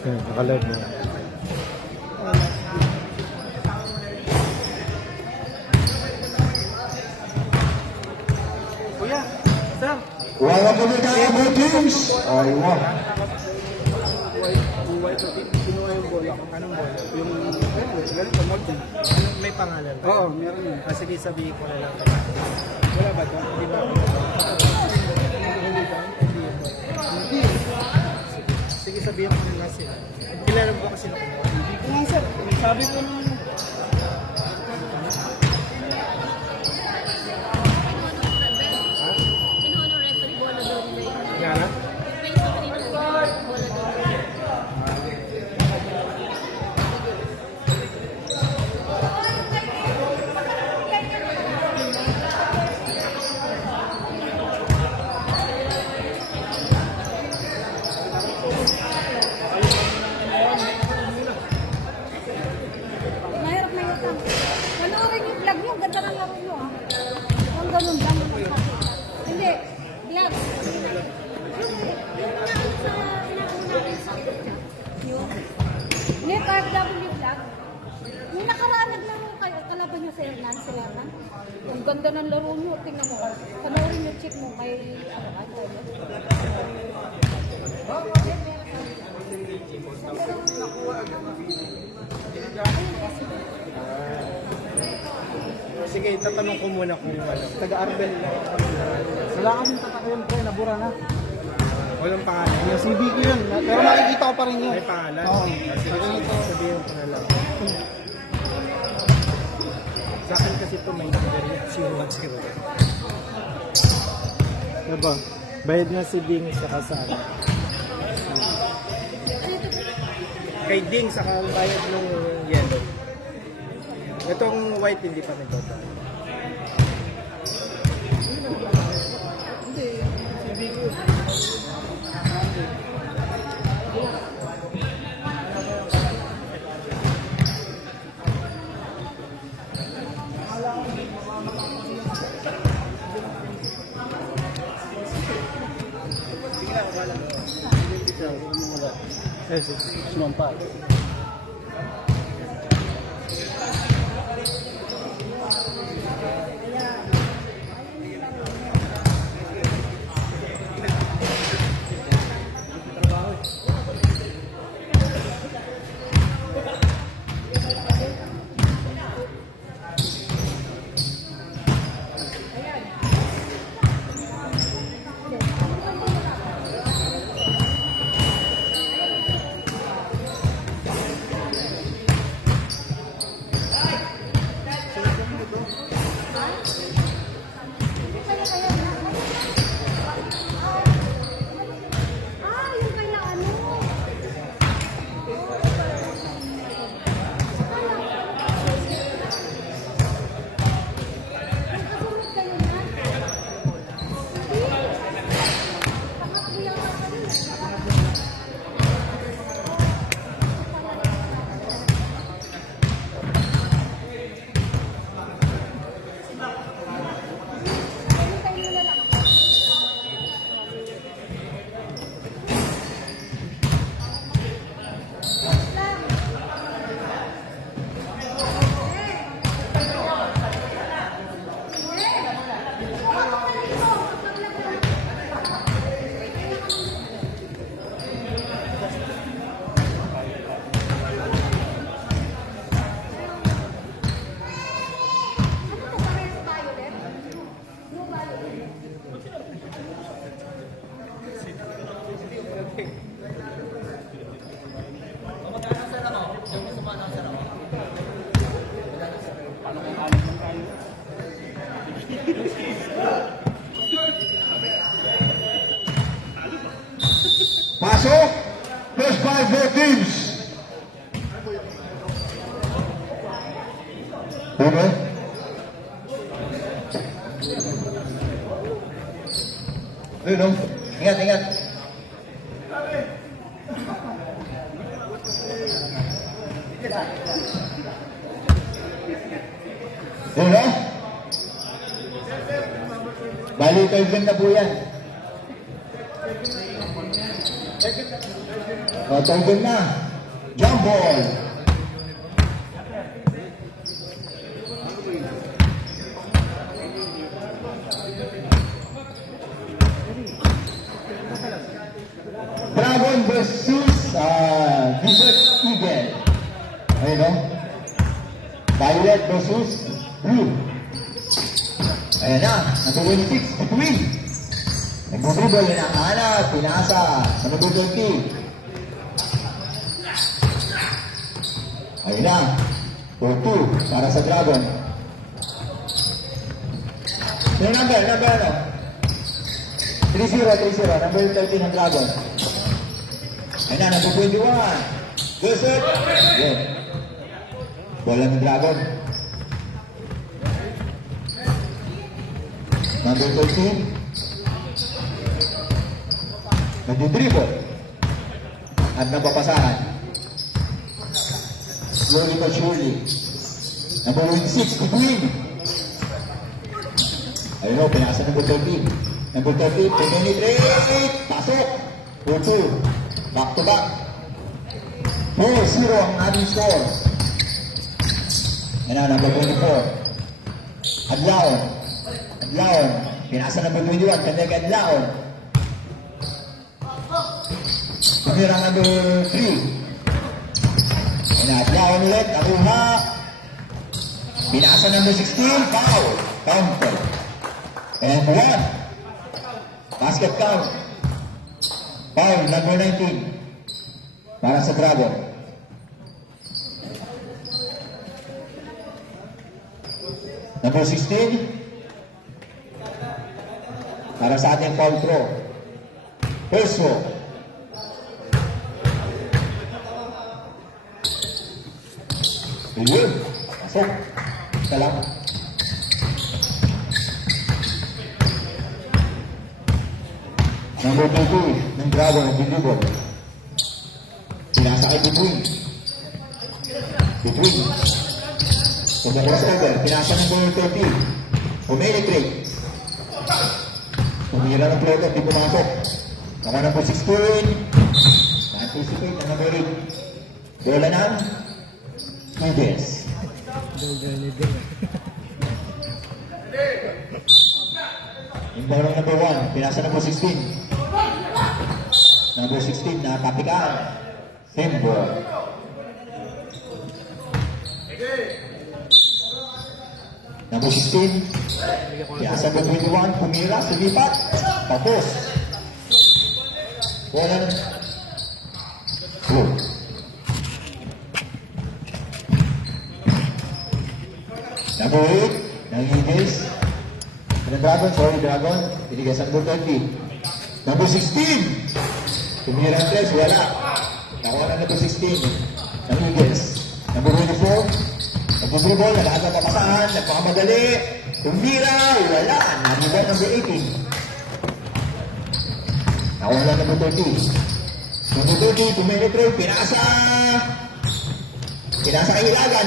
Nakaload na. Kuya, sir. Wala po na kaya mo teams. Ay, wow. Buway ko, kinuha yung bola. Anong bola? Yung ganun pa, mold. May pangalan ba? Oo, meron yun. Sige, sabihin ko na lang. Wala ba ito? Hindi ba? Hindi. Sige, sabihin ko na lang sila. Kilala mo ba kasi na kumuha? Hindi ko nga, sir. Sabi ko nung... Yana? Mahirap na yun. Panoorin yung vlog niyo. Ganda ng laro niyo, ah. Kung ganun lang. Hindi. Vlog. Hindi, KFW vlog. Yung nakaraan naglaro kayo, kalaban niyo sa Hernan, si Hernan. Ang ganda ng laro niyo. Tingnan mo. Panoorin yung check mo kay ano kayo. Sige, tatanong ko muna kung ano. Taga-Arbel. Wala kaming tatakyan ko, nabura na. Walang pangalan. Yung CV ko yun. Pero makikita ko pa rin yun. May pangalan? Oo. Sige, sabihin ko na lang. Sa akin kasi ito may number 010. Diba? Bayad na si Ding sa kasama. Kay Ding sa bayad ng yellow. Itong white hindi pa nagbabayad. Hindi. CV ko. Sumampa. Yung kaya ano? Nakasunod kayo na? Pasok. First 5 more teams. Uno. Uno. Ingat, ingat. Uno. Bali, 12 na po yan. O, tawagin na. Jump ball. Dragon versus Desert Eagle. Ayun o. Violet versus Blue. Ayan na. Number 26, between. Nagbububo yun ang hanap. Pinasa sa number 20. Ayun na. 4-2 para sa Dragon. Yung number ano? 3-0. Number 13 ng Dragon. Ayun na, number 21. Desert. Yun. Bola ng Dragon. Number 13. Nagdidribble. At napapasahan. Slowly but surely. Number 26, between. Ayun o, pinasa number 13. Number 13, penetrate. Pasok. 4-2. Back to back. 4-0 ang ating score. Yan na, number 24. Adlaon. Pinasa number 21. Kandag Adlaon. Tumira number 3. Yan na, Adlaon ulit. Nakuha. Pinasa number 16. Foul. Counter. And 1. Basket count. Foul, number 19. Para sa Dragon. Number 16. Para sa ating foul throw. First throw. Yun. Pasok. Isa lang. Number 22 ng Dragon ang binibol. Pinasa kay Between. Kung na crossover, pinasa ng number 30. Penetrate. Tumira ng floater, di pumasok. Naka number 16. Na-anticipate ang number 8. Bola ng Eagles. Inbound ng number 1, pinasa number 16. Number 16 na kapikaan. Same ball. Number 16. Pinasa number 21, pumira, sumipat. Tapos. Bola ng Blue. Number 8 ng Eagles. Dragon, binigay sa number 20. Number 16. Tumira ang 3, wala. Nakuha na number 16. Ng Eagles. Number 24. Nagbubribol, nalahat ng papasahan, nagpakamadali. Tumira, wala. Nariban number 18. Nakuha na number 30. Number 30, tuminetrate, pinasa. Pinasa kay Ilagan.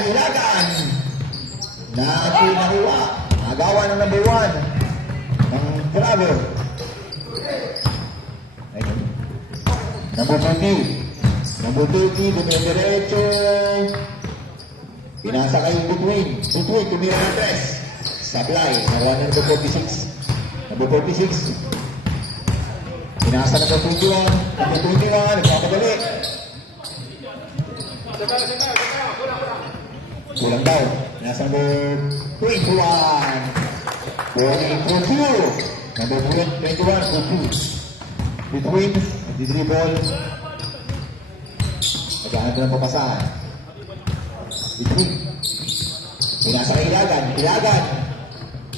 Nakuha. Agawa ng number 1. Ang Dragon. Ayun. Number 20. Number 30, dumidiretso. Pinasa kay Between, tumira ng 3. Supply. Nakuha ng number 46. Number 46. Pinasa ng number 21. Number 21, nagpapadali. Kulang daw. Nasa number 21. Bowling for 2. Number 21 for 2. Between, nagdi-dribble. Naghahanap ng papasahan. Between. Pinasa kay Ilagan.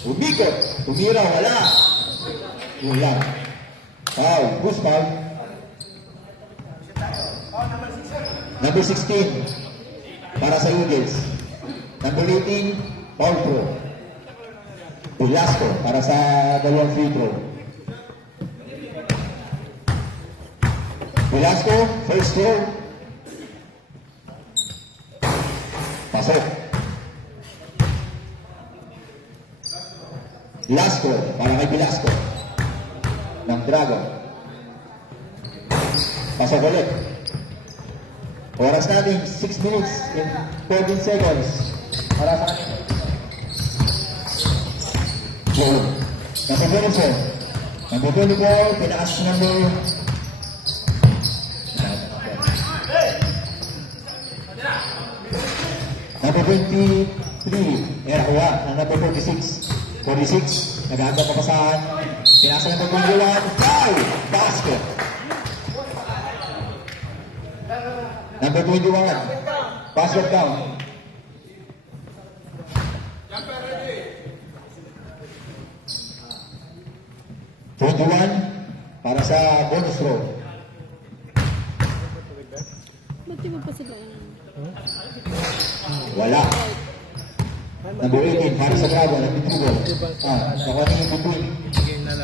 Umikot. Tumira, wala. Kulang. Foul. Who's foul? Number 16. Para sa Eagles. Number 18, foul throw. Velasco para sa dalawang free throw. Velasco, first throw. Pasok. Velasco, para kay Velasco. Ng Dragon. Pasok ulit. Oras natin, 6 minutes and 14 seconds. Para sa atin. Goal. Number 24. Number 24, pinakas number... Number 23, Erawa, ang number 46. 46, nag-aagam papasahan. Pinasa number 21, foul! Basket! Number 21, basket down. Para sa bonus row. Ba't di mo pa sila yan? Wala. Number 18, para sa Dragon, ang Bitrugo. Nakuha niya yung between.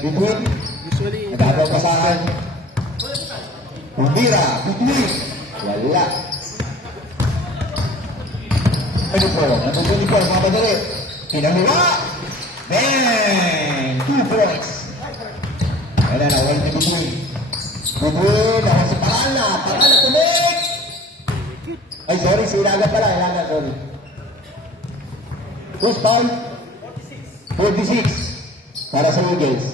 Between, Usually, nag-aagaw pasahan. Humira, between. Wala. Ano po? Number 24, mapadali. Pinamuha! Bang! 2 points. Ayan na, wala na between. Between, ako si Pakala. Pakala tumik! Ay, sorry, si Ilaga pala. Ilaga, sorry. Who's foul? 46. Para sa Eagles.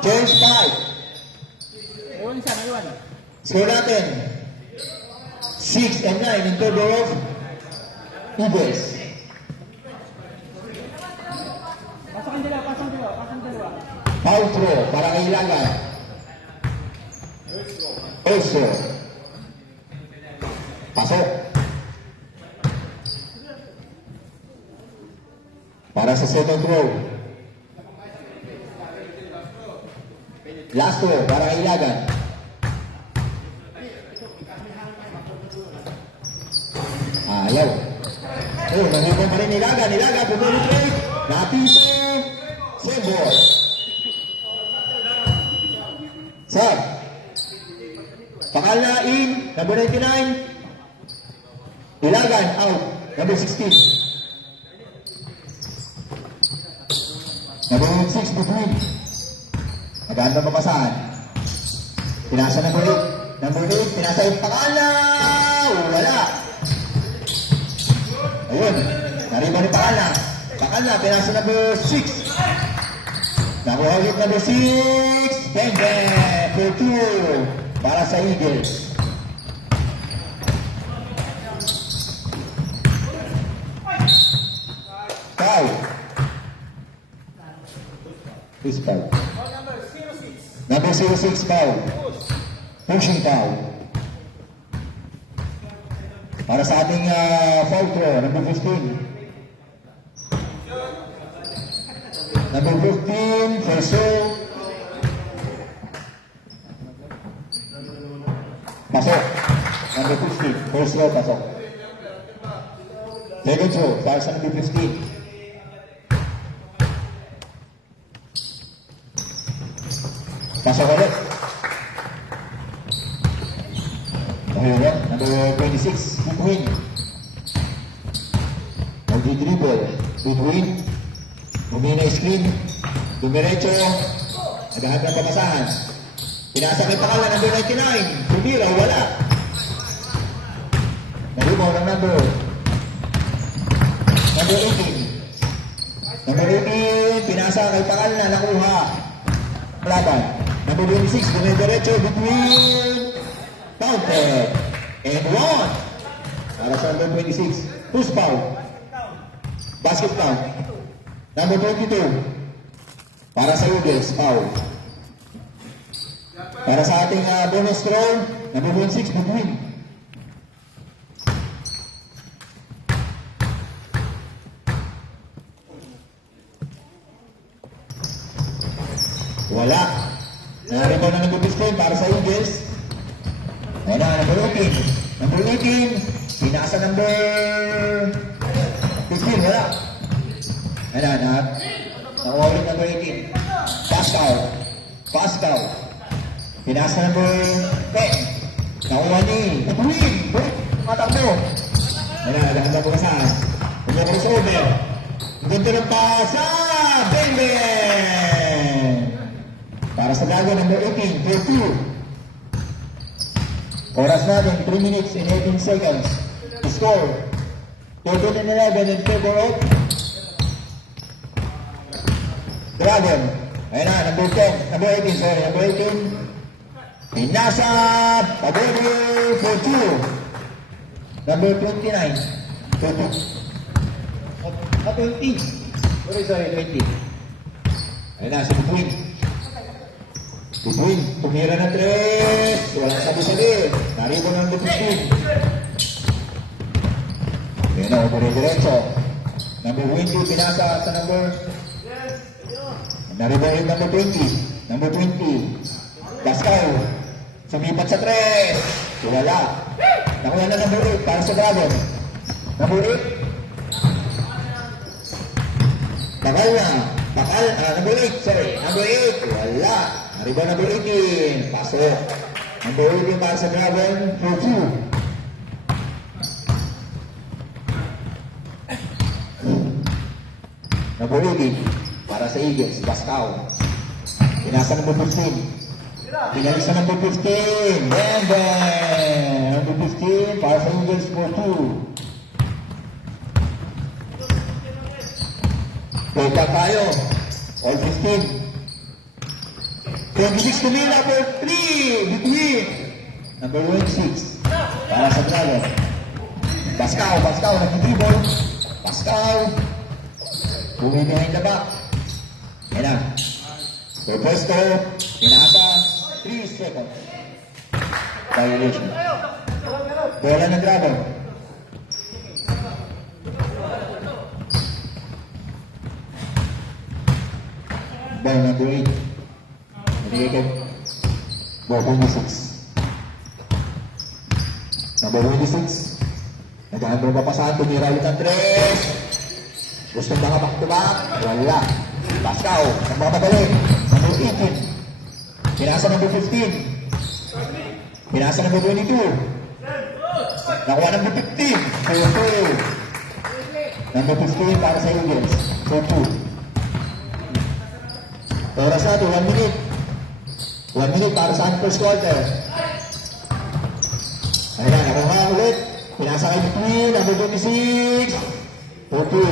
Change 5. Ewan siya, ewan. Score natin. 6 and 9 in favor of Eagles. Pasok ang dalawa, pasok ang dalawa, pasok ang dalawa. Foul throw para kay Ilaga. Also. Pasok. Para sa second row. Last row para kay Ilagan. Ayaw. Oh, nangyayari pa rin Ilagan. Ilagan, pumilit. Napito. Sembor. Sir. Pakala in. Number 99. Ilagan out. Number 16. Number 6 between. Maganda papasahan. Pinasa number 8. Number 8, pinasa yung Pakala. Wala. Ayun. Nariba ni Pakala. Pakala, pinasa number 6. Nakuha ulit number 6. Bang bang. For 2. Para sa Eagles. Foul. Who's foul? Number 06 foul. Pushing foul. Para sa ating foul throw, number 15. Number 15, first row. Pasok. Number 15, first row, pasok. Second row, para sa number 15. Pasok ulit. Ayun yan, number 26, between. Nag-dribble, between. Humina screen, dumiretso, naghahanap ng pamasahan. Pinasa kay Pakala, number 99, Humira, wala. Nalimaw ng number 18. Number 18, pinasa kay Pakala, nakuha. Laban. Number 26, dumiretso, between. Counted. And 1. Para sa number 26. Who's foul? Basket count. Number 22. Para sa Eagles, foul. Para sa ating bonus throw, number 16, between. Wala. Narito na number 15 para sa Eagles. Ayan na, number 18. Number 18, pinasa number 15, wala. Ayan na, nakuha ulit number 18. Pascal. Pascal. Pinasa number 10. Nakuha ni Between. Matakbo. Ayan na, naganda po kasahan. Huwag crossover. Ang ganda ng pasa. Bang bang. Para sa Dragon, number 18, 32. Oras natin, 3 minutes and 18 seconds. Score, 13 and 11 in favor of Dragon. Ayun na, number 10, number 18, sorry, number 18. Pinasa, Pabebe for 2. Number 29, 20. Sorry, 20. Ayun na, si Butuin. Butuin, tumira ng 3. Walang sabi-sabi. Narito ng number 15. Ayun na, dire-diretso. Number 20, pinasa sa number. Narito rin number 20. Number 20. Pascal. Sumipat sa 3. Wala. Nakuha na number 8 para sa Dragon. Number 8. Bakal na. Bakal, number 8, sorry. Number 8, wala. Arriba number 18, pasok. Number 18 para sa Dragon, for 2. Number 18, para sa Eagles, Pascal. Pinasa number 15. Pinasa number 15. Bang! Number 15, para sa Eagles, for 2. Pagka tayo, all 15. 26 to me, number 3, between. Number 26, para sa Dragon. Pascal, nag-dribble. Pascal, behind the back. Yan na. For pwesto, pinasa, 3 seconds. Violation. Bola ng Dragon. Ball number 8. Binigay ball 26. Number 26. Naghahan mo papasahan. Tumira ulit ang 3. Gusto mga back-to-back. Wala. Pascal. Ang mga magaling. Number 18. Pinasa number 15. Pinasa number 22. Nakuha number 15. 4-2. Number 15 para sa Eagles. 4-2. Oras natin, 1 minute. 1 minute para sa first quarter. Ayan, nakuha ulit. Pinasa kay between, number 26. 4-2.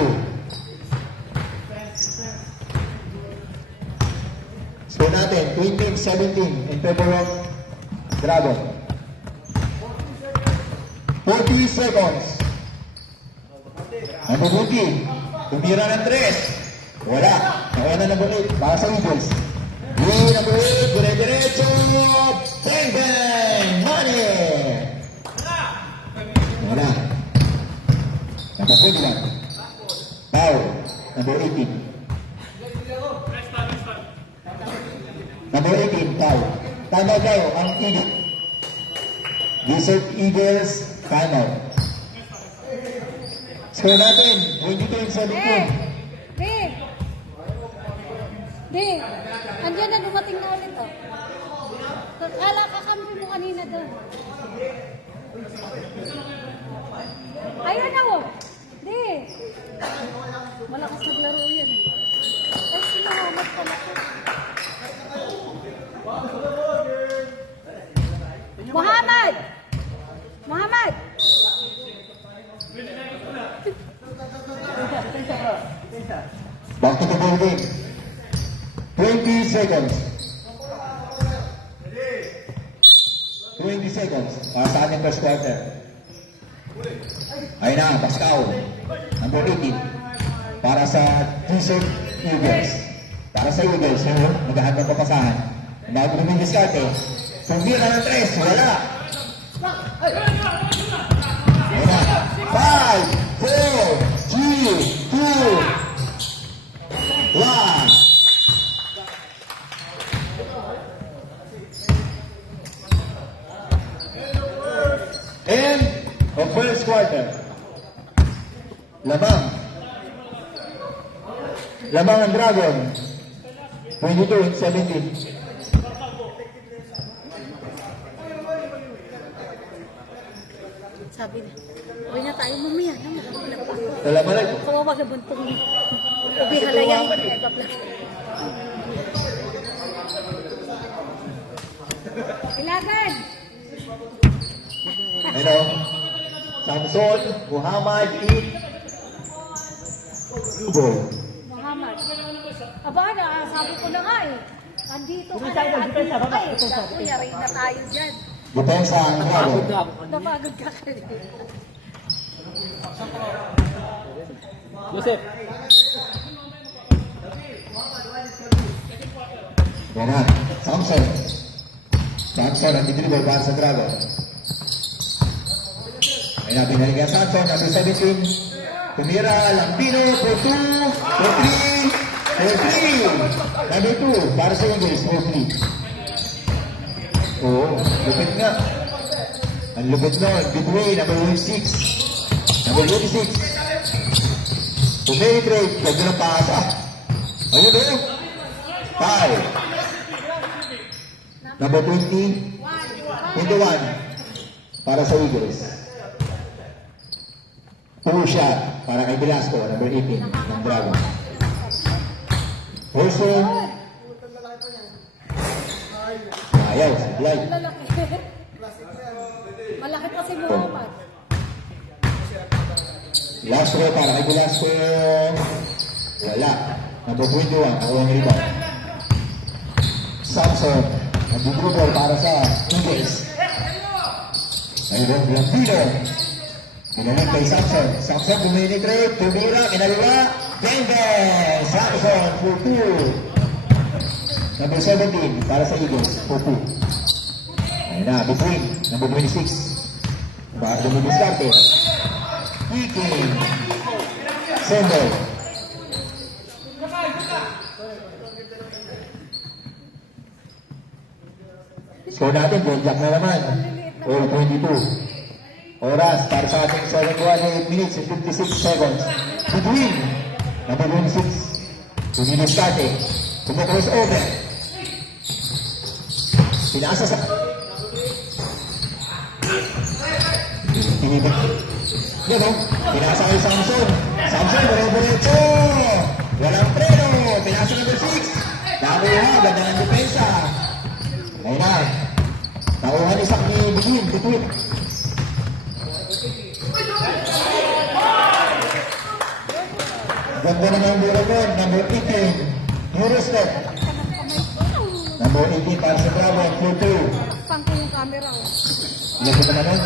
Score natin, 20-17 in favor of Dragon. 40 seconds. Number 20. Tumira ng 3. Wala. Nakuha na number 8 para sa Eagles. Number 8, dire-diretso. Bang, bang! Money! Wala. Number 21. Foul. Number 18. Number 18, foul. Tama tayo, ang Eagles. Desert Eagles, timeout. Score natin, 22-17. Di, andyan na, dumating na ulit, oh. Kala kakampi mo kanina doon. Ayun na, oh. Di. Malakas naglaro yan, eh. Ay, sinahamat pala ko. Muhammad! Muhammad! Back to the building. 20 seconds. 20 seconds. Para sa ating first quarter. Ayun na, Pascal. Number 18. Para sa Desert Eagles. Para sa Eagles, maghahan ng papasahan. Bago namin diskarte. Tumira ng 3. Wala. Ayun na. 5, 4, 3, 2, 1. End of first quarter. Lamang ang Dragon. 22-17. Sabi na, uwi na tayo mamaya. Namalang pa. Salamat lang. Kawawa na buntong ubi halayan. Ilagan! Ano? Samson, Muhammad, Ibo. Muhammad. Aba na, sabi ko na nga eh. Andito ka na, andito ka eh. Naku, yari na tayo dyan. Depensa ang Dragon. Napagod ka ka rin. Joseph. Yan na, Samson. Samson ang didribble para sa Dragon. Ay na, binaligan Samson, number 17. Tumira, Lampino, for 2, for 3, for 3. Number 2, para sa Eagles, for 3. Oo, lupit nga. Ang lupit nun, between number 26. Number 26. Tumitrade, ganda ng pasa. Ayun o. 5. Number 20. 21. Para sa Eagles. 2 shot para kay Velasco, number 18. Ng Dragon. Also, ayaw, si Blythe. Malaki. Malaki pa si Muhammad. Last row para kay Velasco. Wala. Number 21, ako ang rebound. Samson, nag-dribble para sa Eagles. Ayun, Lampino. Pinanong kay Samson. Samson, buminig-rate, tumira, kinaliwa. Denver! Samson, for 2. Number 17, para sa Eagles, for 2. Ayun na, between, number 26. Para dumidiskarte. Peking. Sender. Score natin, goal jack na naman. All 22. Oras para sa ating 7 minutes and 56 seconds. Between, number 26. Dumidiskarte. Kumukros over. Pinasa sa... Tinibig. Yan o. Pinasa kay Samson. Samson, buro-burecho. Walang preno. Pinasa number 6. Nakuha. Ganda ng depensa. Ayun na. Nakuha ni Sak ni Bugin. Between. Ganda naman yung Buragon. Number 18. Eurostep. Number 18 para sa Bravo. Floor 2. Pang ko yung camera. Ilapit naman nun.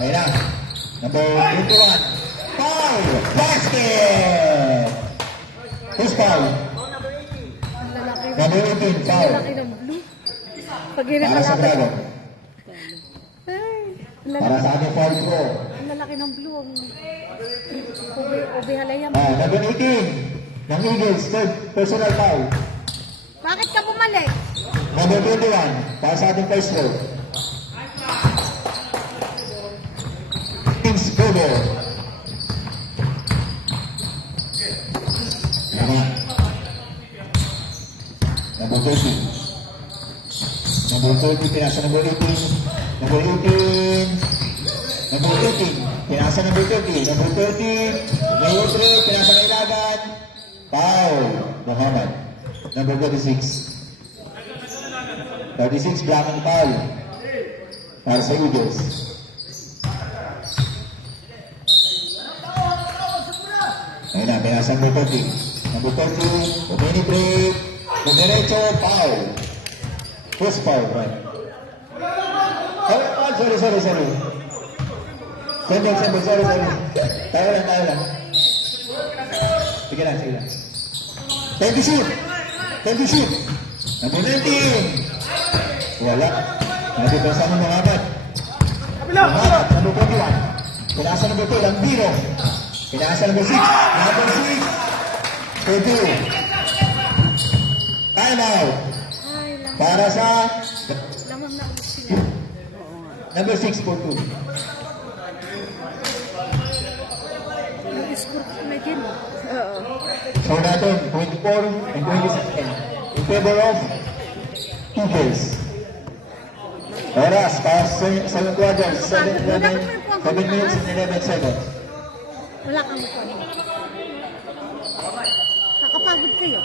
Ayun na. Number 21. Foul! Basket! Who's foul? Ang lalaki. Number 18, Ang foul. lalaki ng blue. Pag Para sa Dragon. Ay, ang Para lalaki, sa ating foul pro. ang lalaki ng blue. Ang ubihalayam. Number 18. Ng Eagles, third personal foul. Bakit ka bumalik? Number 21. Para sa ating first row. Kings Gober. Naman. Number 30. Number 30, pinasa number 18. Number 18. Number 18, pinasa number 30. Number 30, number 3, pinasa ng Ilagan. Foul, Muhammad. Number 36. 36, black and foul. Para sa Eagles. Ayun na, pinasa number 30. Number 30, umini break. Dumiretso, foul. First foul, right? Oh, sorry. Sender, sorry. Tayo lang. Sige lang. Time to shoot. Number 19. Wala. Nagipasa mo Muhammad. Muhammad, number 21. Pinasa number 2, Lambiro. Pinasa number 6. Number 6. For 2. Time out. Ay, Para sa lamang na ulit sila. number 6 for 2. Nag-score ko na din. Oo. So natin, 24 and 27 in favor of Eagles. Oras, para sa 7 quarters, 7 minutes and 11 seconds. Wala kang ito. Nakapagod kayo.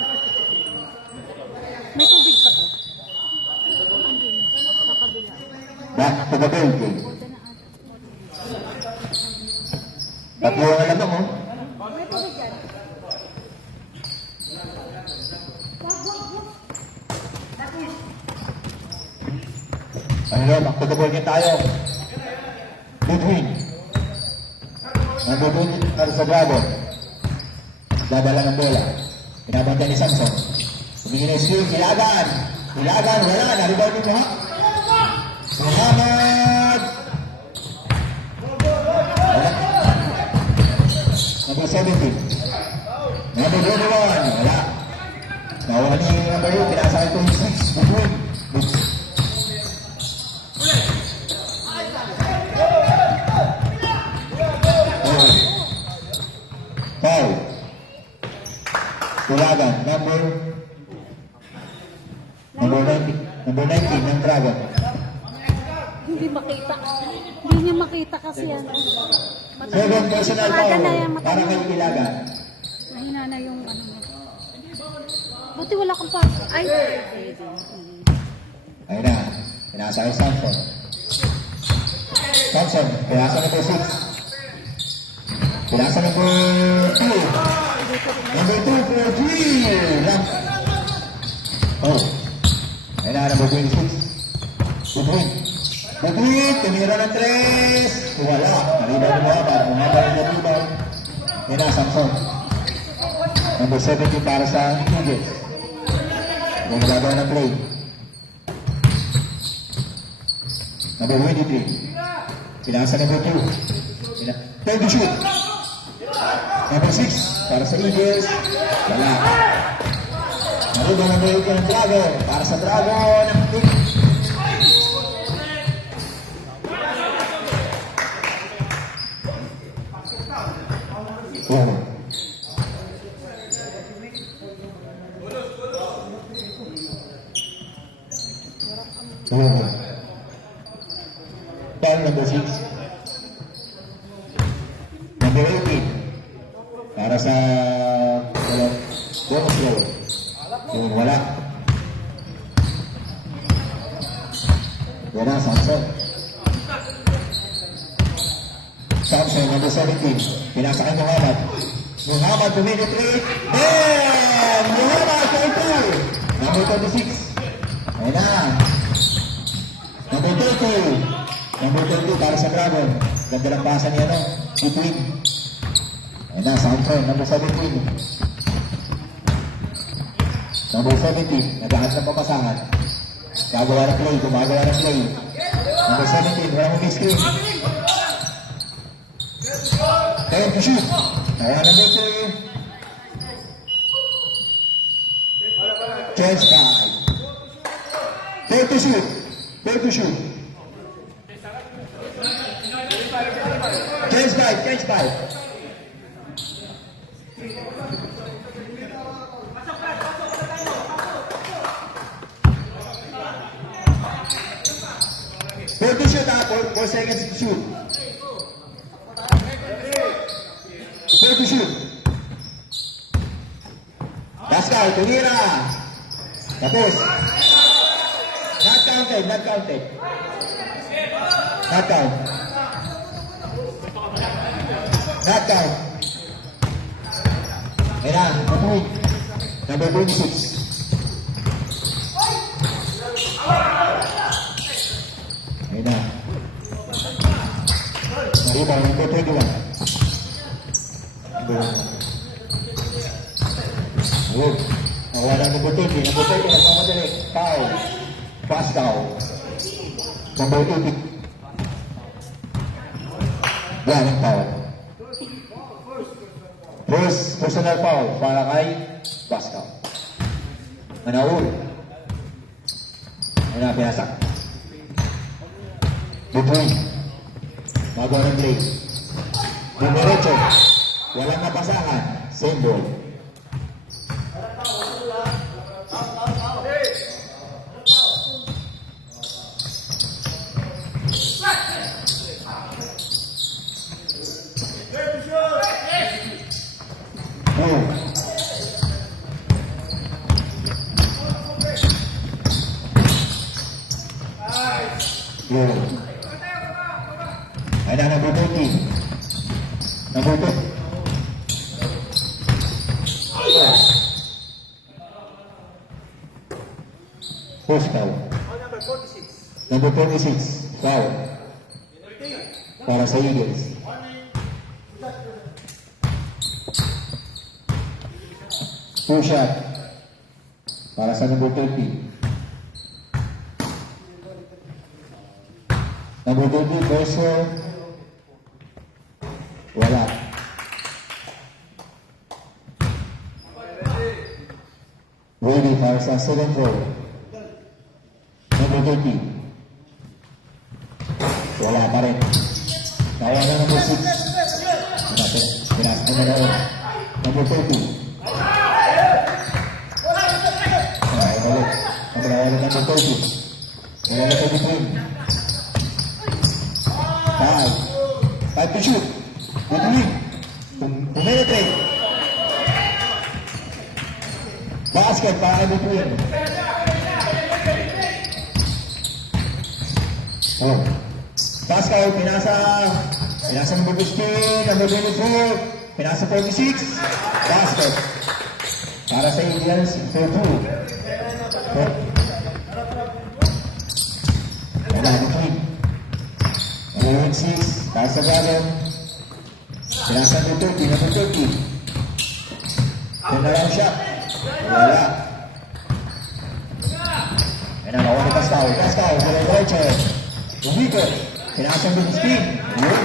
May tubig pa to. Andun. Sa kabila. Back to the ball game. Order na ata. Tatlo ang alam mo. May tubig yan. Ano, back to the ball game tayo. Goodwin. Nandun para sa Dragon. Dadala ng bola. Pinabantay ni Samson. Tumingin na skill, Ilagan. Ilagan, wala. Naribaw din mo ha. Muhammad. Wala. Number 17. Number 21. Wala. Nawalan ni number 8. Pinasakay ko yung 6. Goodwin. Foul. Tulagan, number 19 ng Dragon. Hindi makita. Hindi niya makita kasi yan. 7 personal Matagal foul na yan, para matagal. kay Ilagan. Mahina na yung ano mo. Buti wala kang pa. Ay! Ayun na, pinasa kay Samson. Samson, pinasa number 6. Pinasa number 2. Number 2 for 3. Oh. Ayun na, number 26. Goodwin. Goodwin, tumira ng 3. Wala. Nalibaw mo ba? Bumaba yung nalibaw. Ayun na, Samson. Number 70 para sa Eagles. Yung nagagawa ng play. Number 23. Pinasa number 2. Time to shoot. Number 6 para sa Eagles. Wala. Naruba number 8 ng Dragon. Para sa Dragon. Ang team. Oh. Oh. Foul number 6. Number 18. Para sa bonus roll. Yun, wala. Wala, Samson. Samson, number 17. Pinasa kay Muhammad. Muhammad, tuminitri. And Muhammad, 22. Number 26. Ayun na. Number 30. Number 32 para sa Dragon. Ganda ng pasa niya, no? Between. Ayun na, Samson, number 17. Number 17, naghahanap ng papasahan. Gagawa ng play, gumagawa ng play. Number 17, wala mong mid-screen. Time to shoot. Kaya number 2. Chance time. Time to shoot. Time to shoot. Chance 5, chance 5. Time to shoot, 4 seconds to shoot. Time to shoot. Last count, tumira. Tapos. Not counted, not counted. Not count. Not count. Ayan, Matui. Number 26. Ayan na. Mariba, number 21. Good. Nawala ng number 20. Number 20, nagmamadali. Foul. Pass down. Number 80. Yan ang foul. First personal foul para kay Pascal. Manaul. Ano na pinasak? Between. Magawa ng play. Dumiretso. Walang napasahan. Same ball. Yun. Ay na number 13. Number 2. First foul. Number 46. Foul. Para sa Eagles. Two shot. Para sa number 30. Number 30, Verso. Wala. Ready para sa second row. Number 30. Wala pa rin. Kaya na number 6. Pinasa na na. Number 30. Number 30. Wala na 33. 5 to shoot. Good win. Penetrate. Basket para kay Between. Oh. Pascal, pinasa number 15, number 24, pinasa 46. Basket. Para sa Indians, for 2. Wala, Between. Number 6, para sa Dragon. Pinasa number 30, number 30. Turnaround shot. Wala. Ayan na, nakuha ni Pascal. Pascal, diretso. Umiko. Pinasa number 15. Yun.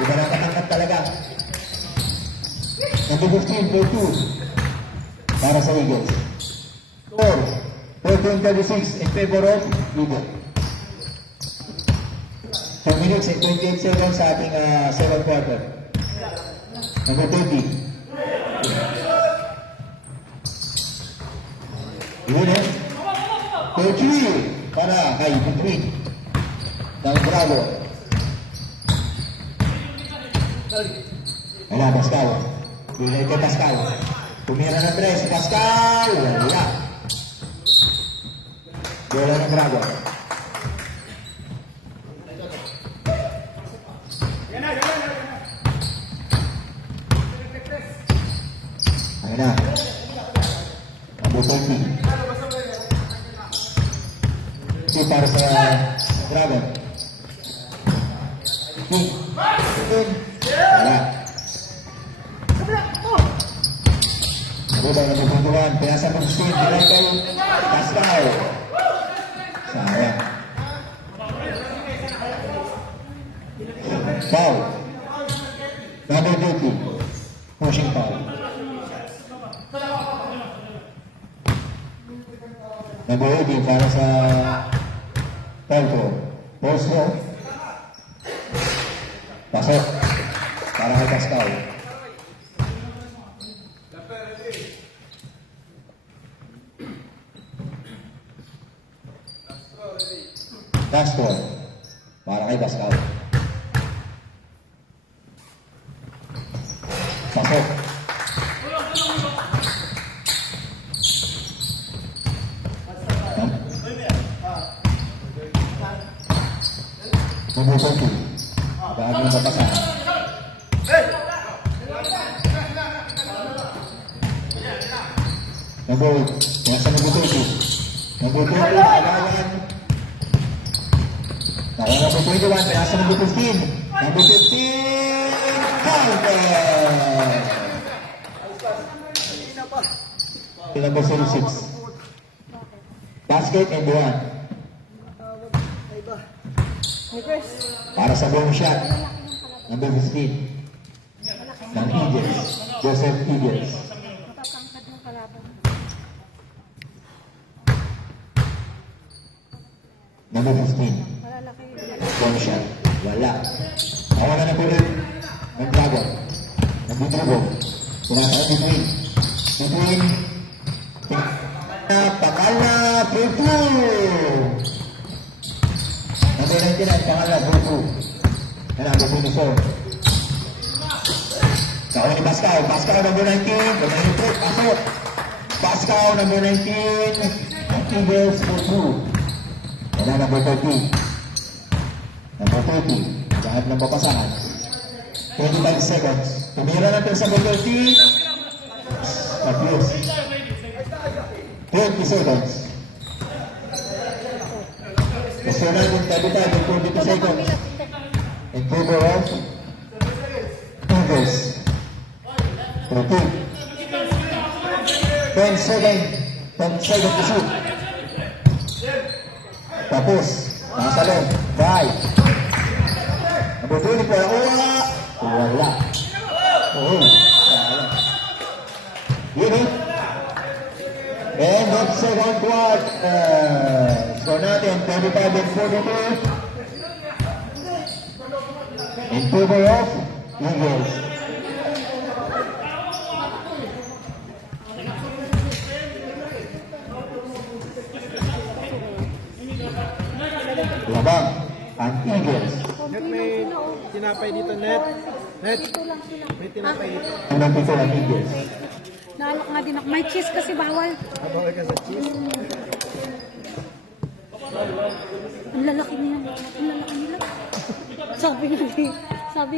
Iba na katangkat talaga. Number 15, for 2. Para sa Eagles. 14-36 in favor of Eagles. 2 minutes and 28 seconds sa ating second quarter. Number 30. Yun eh. 30 para kay Between ng Bravo. Wala, Pascal. Bilay kay Pascal. Tumira ng 3. Pascal. Wala. Bola ng Bravo. Ayan na. Number 30. Ito para sa Dragon. Wala. Bola number 21. Pinasa ng Steve. Bilay kay Pascal. Sayang. Foul. Number 30. Pushing foul. Number 80 para sa Pelco. Post row. Pasok. Para kay Pascal. Last one. Para kay Pascal. Pasok. Number 20. Bago na papasahan. Number 8. Nasa number 20. Number 20. Agawan. Nakuha number 21. Nasa number 15. Number 15. Counter. Number 36. Basket and one. Para sa long shot. Number 15. Ng Eagles. Joseph Eagles. Matatangkad ng kalaban. Number 15. Malalaki. Long shot. Wala. Nawalan na po rin ng Dragon. Nagbutubo. Pinasaan between. Between. Pakala. Pupu. Number 99. Pakala. Pupu. Number 24. Nakuha ni Pascal. Pascal number 19. Number 19. Pasok. Pascal number 19. Ang Eagles Pupu. Number 30. Number 30. Lahat ng papasahan. 25 seconds. Tumira natin sa number 30. Abuse. 20 seconds. Gusto natin 35 and 42 seconds. In favor of Eagles. 13. 10 seconds. 10 seconds to shoot. Tapos, nasa loob. 5. Number 24. Wala. Oo. Yun eh. And that second quarter. So natin, 35 and 42. In favor of Eagles. Labang ang Eagles. Net, may tinapay dito, Net. Net, Dito lang sila. may tinapay dito. Unang pito ng Eagles. Naalok nga din ako. May cheese kasi bawal. Abawal ka sa cheese. Ang lalaki niya. Ang lalaki nila. Sabi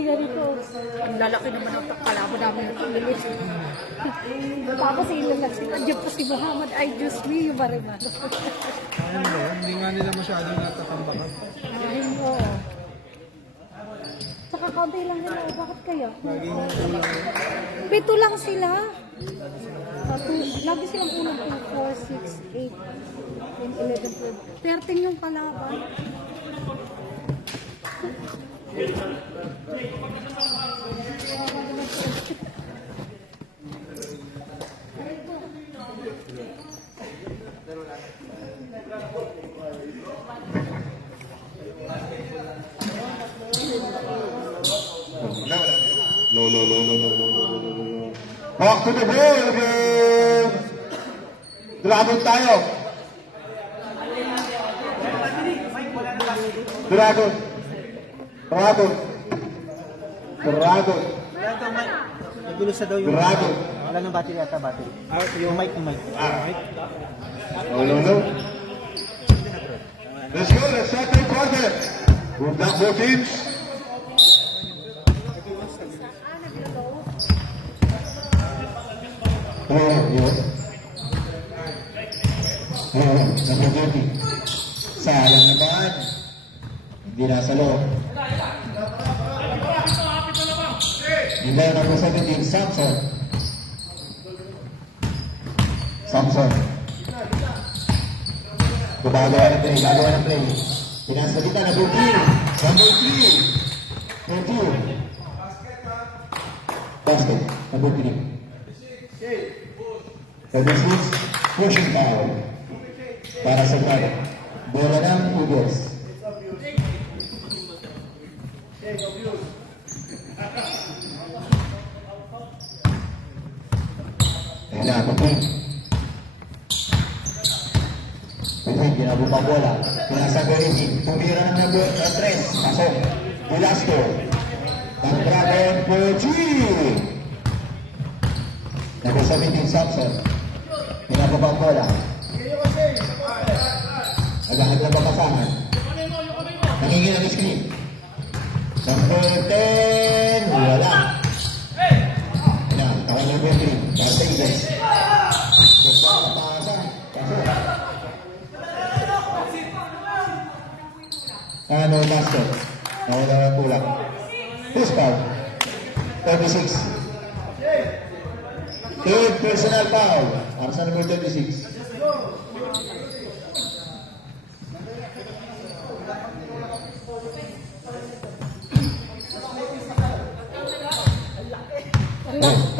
nga dito, ang lalaki naman ang kalaban namin ng English. Tapos ilalak sila. Diyan pa si Muhammad. Ay, Diyos me, yung barimado. Ayun ba? Hindi nga nila masyadong natatambakan. Ayun po. Tsaka kaunti lang nila. Bakit kaya? Laging Pito lang sila. Lagi silang unang 2, 4, 6, 8, 10, 11, 12. 13 yung kalaban. No. Back to the ball again. Dragon tayo. Dragon. Nagulo sa daw yung... Dragon. Wala nang battery ata, battery. Yung mic. No. Let's go. Let's start the quarter. Good luck, both teams. Number 30. Sayang naman. Hindi nasa loob. Hindi na number 17, Samson. Gumagawa ng play. Pinasa kita, number 3. Number 3. Basket, number 3. Number 6, pushing foul. Para sa kaya. Bola ng Eagles. Ayan na, Pupin. Ginabupang bola. Pinasa Goreji. Tumira ng number 3. Pasok. Velasco. Ang Dragon Pochi. Number 17, Samson. Ginabupang bola. Agad na papasangan. Nangingin ang screen. Number 10. Wala. Takang number 3. Para sa Eagles. Master. Nawala ng kulang. Who's foul? 36. Third personal foul. Para sa number 36.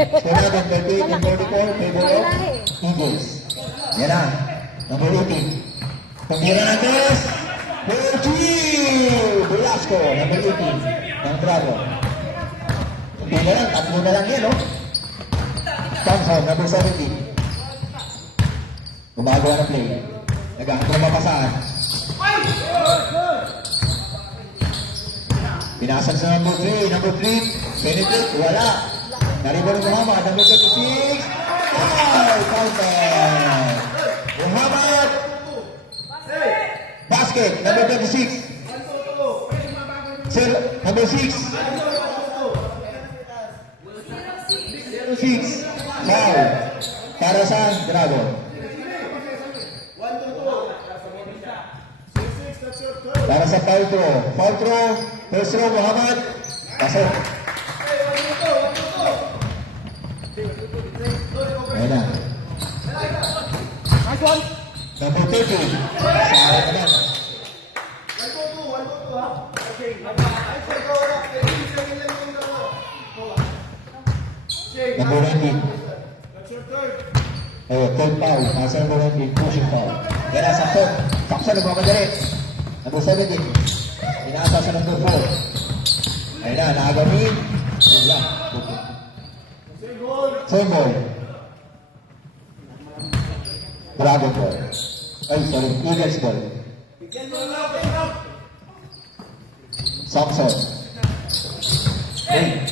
Score natin 38 and 44. Favor of Eagles. Yan na. Number 18. Pagkira natin. Velasco, number 18. Ng Dragon. Hindi na lang. Tatlo na lang yan, no? Samson, number 17. Gumagawa ng play. Nag-aantong mapasahan. Pinasag sa number 3. Number 3. Penetrate. Wala. Naribo ng Muhammad. Number 26. Counter. Muhammad. Basket. Number 26. Number 6. 6. Foul. Para sa Dragon. Para sa foul throw. Foul throw. First row, Muhammad. Pasok. Ayan na. Number 30. Sayang naman. Number 19. Oh, third foul. Nasa number 19. Pushing foul. Yan na, sakto. Sakto, nagmamadali. Number 17. Inaasa sa number 4. Ayun na, nakagami. Yun lang. Same ball. Dragon ball. Ay, sorry. Eagles ball. Samson. Hey.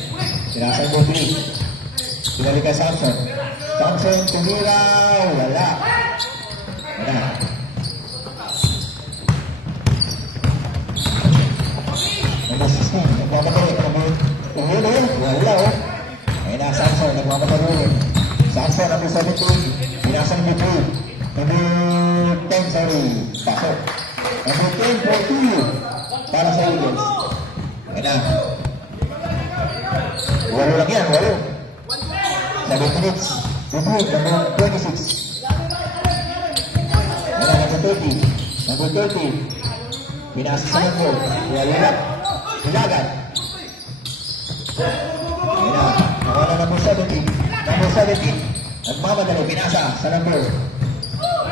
Sinasa number 3. Pinalik ka Samson. Samson, tumiraw. Wala. Wala. Number 16. Nagmamadali. Tumiraw. Wala, oh. Ayun na, Samson. Nagmamadali. Samson, number 17. Pinasa number 2. Number 10, sorry. Pasok. Number 10 for 2. Para sa Eagles. Ayun na. Walo lang yan, walo. 7 minutes. Repeat, number 26. Ayun na, number 30. Number 30. Pinasa sa number. Walo lang. Hilagan. Ayun na. Nakuha na number 70. Number 70. Nagmamadali, pinasa sa number.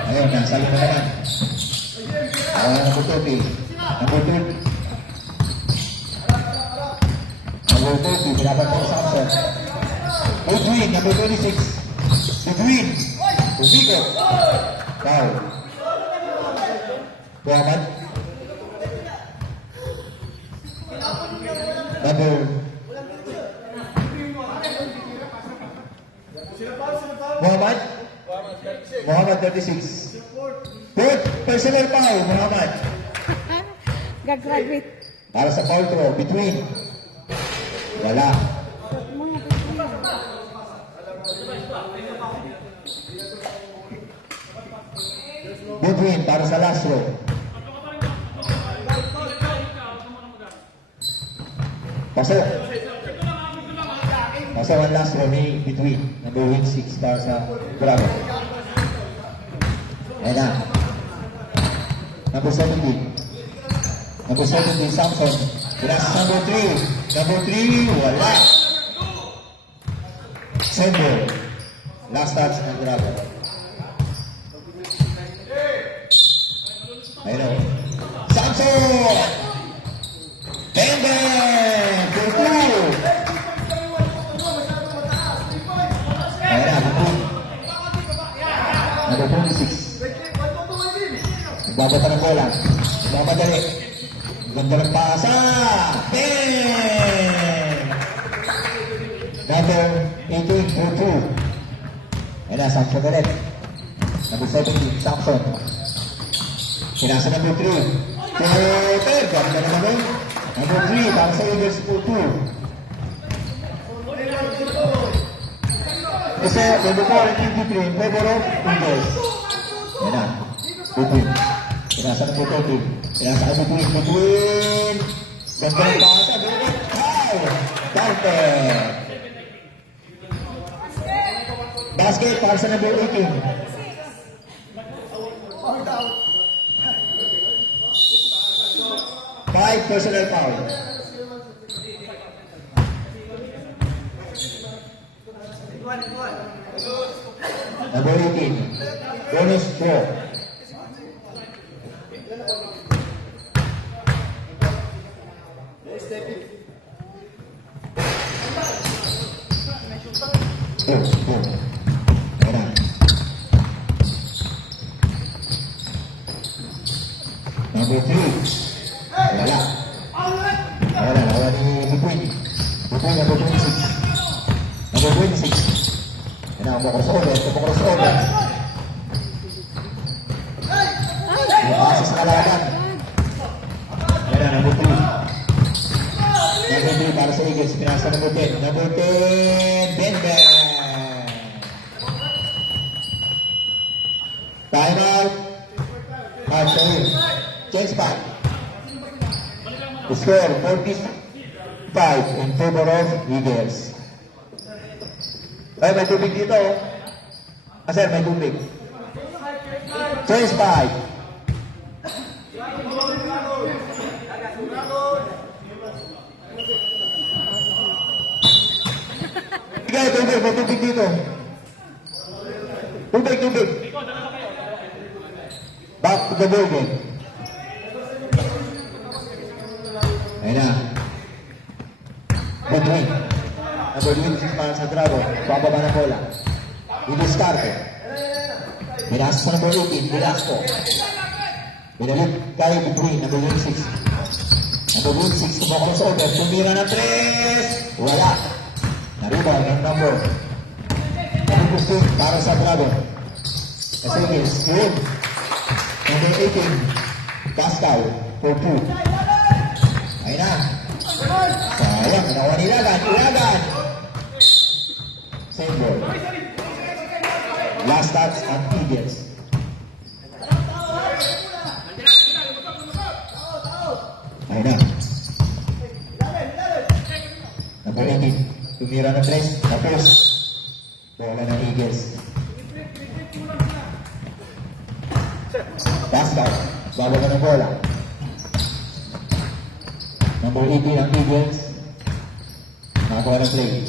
Ayun, nasalo na naman. Nakuha na number 30. Number 30. Number 30, pinapat mo sa Samson. Edwin, number 26. Edwin. Ubico. Foul. Muhammad. Number Muhammad. Muhammad 36. Third personal foul, Muhammad. Gagraduate. Para sa foul throw, between. Wala. Mga pagkakas. Between, para sa last row. Pasok. Pasok ang last row ni between. Number 6 para sa Bravo. Ayan na. Number 17. Number 17, Samson. Pinasa number 3. Number 3, wala. Sender. Last touch ng Bravo. Ayun na. Samson! Benden! Turku! Ayun na, number 26. Nagbabata ng bola. Nagmamadali. Ganda ng pasa. Bang! Number 18, Turku. Ayun na, Samson ulit. Number 17, Samson. Pinasa number 3. Third, ganda na naman. Number 3, para sa Eagles for 2. Kasi, number 4 and 23, in favor of Eagles. Yan na. Between. Pinasa number 13. Pinasa number 3. Between. Ganda ng pasa. Foul. Counter. Basket, para sa number 18. Five personal foul. Number 18. Bonus 4. Ayan na. Number 3. Wala. Wala. Wala ni Between. Between number 26. Number 26. Yan na, crossover. Crossover. Pasa sa kalaban. Yan na, number 3. Number 3 para sa Eagles. Pinasa number 10. Number 10. Bender. Score 45 in favor of Eagles. Ay, may tubig dito. Ah, sir, may tubig. Choice 5. Sige, tubig, may tubig dito. Tubig. Back to the ball game. Ayun na. Good win. Number 26 para sa Dragon. Bababa ng bola. Idiskarte. Binasco number 18. Binasco. Binalit kay Between. Number 26. Number 26. Kumakalas over. Tumira ng 3. Wala. Naribal ng number. Number 15 para sa Dragon. Esagis. Good. Number 18. Pascal. For 2. Ayun na. Sayang, nakuha ni Ilagan. Same ball. Last touch at Eagles. Ayun na. Number 18. Tumira ng 3. Tapos. Bola ng Eagles. Pascal. Bababa ng bola. Number 18 ang Eagles. Nakakuha ng play.